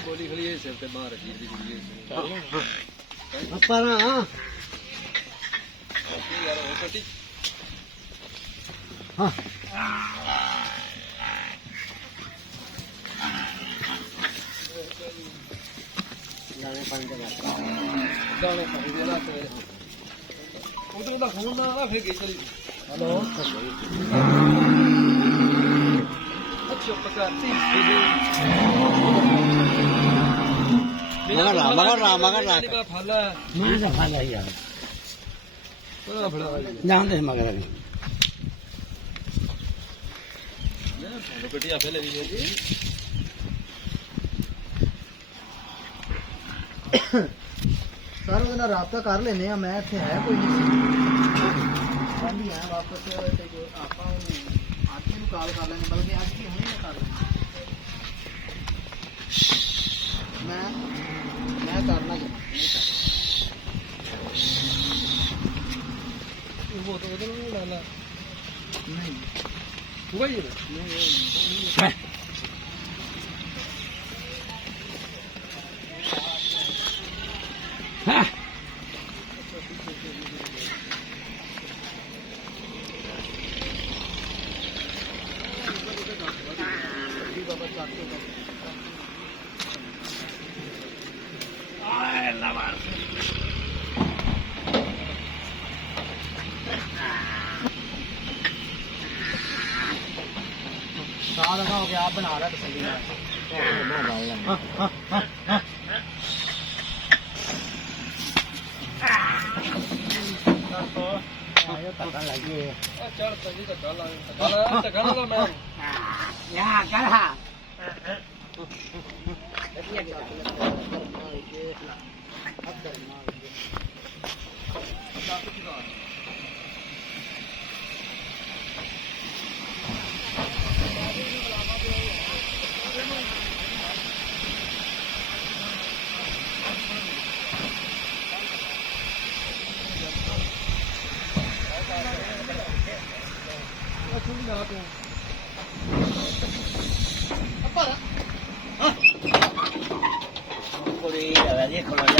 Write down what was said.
ਗੋਲੀ ਖਲੀਏ ਸਿਰ ਤੇ ਮਾਰ ਜੀ ਦੀ ਆਪਾਂ ਨਾ ਯਾਰ ਉਹ ਕੱਟੀ ਹਾਂ ਦਾਣੇ ਪਾਣੀ ਦਾ ਦਾਣੇ ਪਾਣੀ ਦੇ ਰੱਖ ਦੇ ਉਦੋਂ ਦਾ ਫੋਨ ਨਾ ਫੇਰ ਗਈ ਚਲੀ ਹਲੋ ਚੁੱਪ ਕਰਤੀ ਮਗਰ ਫਲ ਨਹੀਂ ਤਾਂ ਫਾਲਾ ਯਾਰ ਕੋਣਾ ਫੜਾ ਜਾਂਦੇ ਮਗਰ ਵੀ ਨਾ ਫਲ ਕੱਟੀ ਆਪੇ ਲਈ ਜੀ ਸਰ ਉਹਦੇ ਨਾਲ ਰਾਬਤਾ ਕਰ ਲੈਨੇ ਆ ਮੈਂ ਇੱਥੇ ਹੈ ਕੋਈ ਨਹੀਂ ਬੰਦੀ ਆ ਵਾਪਸ ਤੇ ਆਪਾਂ ਅੱਜ ਨੂੰ ਕਾਲ ਕਰ ਲੈਣੇ ਬਲਕਿ ਅੱਜ ਵੀ ਹੁਣੇ ਕਰ ਲੈਣੇ ਮੈਂ ਕਰਨਾ ਉਹ ਤਾਂ ਉਹਦੇ ਨੂੰ ਡਾਲਾ ਨਹੀਂ ਹੁਆ ਹੀ ਨਹੀਂ ਸਾਲ ਹੋ ਗਿਆ ਆਪ ਬਣਾ ਲਿਆ ਤਸੱਲੀ ਨਾਲ ਪਤਾ ਲੱਗੇ ਚੜ ਤਜੀ ਧੱਕਾ ਲਾ ਧੱਕਾ ਲਾ ਮੈਂ ਯਾ ਕਰਾ ਕੁੜੀ ਆ ਜੀ ਖਲੋ